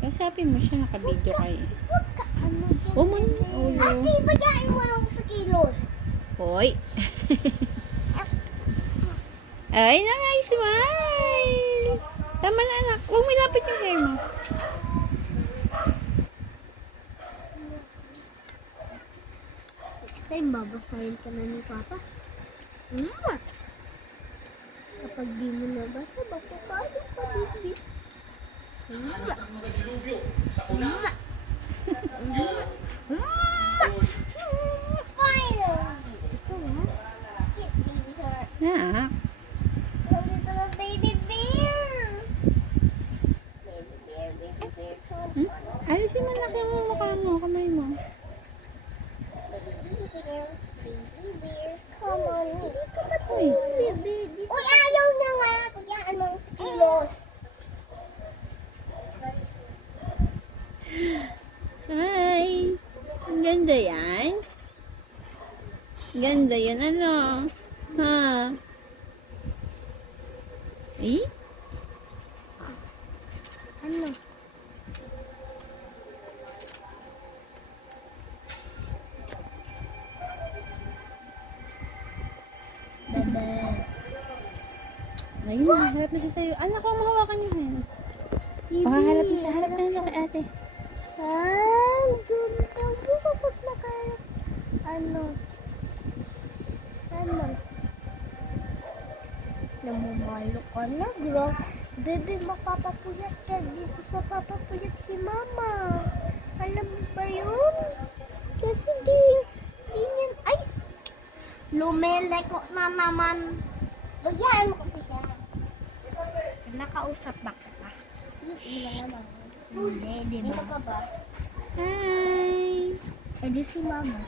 Kausapin mo siya, naka-video kayo. Huwag ka, ano dyan? Oh, man. Oh, Ate, bayain mo lang sa kilos. hoy. Ay, smile. Tama na, anak. Huwag mo ilapit yung hair mo. Next time, babasahin ka na ni Papa. Kapag di mo nabasa, mapapalo ka, baby. Finally! Ito cute baby heart. Anak. Dito na baby bear! Baby bear, come on. Alisin mo na yung mukha mo, kamay mo. Baby bear, come on. Hindi ka ba Uy. baby? Uy, ayaw na nga! Pagyaan mo sa kilos. Hi. Ang ganda yan. Ganda yan, ano? Ha? Eh? Ano? Bebe. Ayun, harap na siya sa'yo. Anak, huwag mahawakan niyo yan. Harap na siya. Harap na siya kay ate. Ganda mo kapag nakaharap. Ano? Namumalo ka na, bro. Bebe, mapapapuyat ka. Dito sa papapuyat si mama. Alam mo ba yun? Kasi di yan. Ay! Lumeleko na naman. Bayaan mo kasi siya. Nakausap ba kita? Hindi na naman. Hindi, di ba? Hi. Eh di si mama.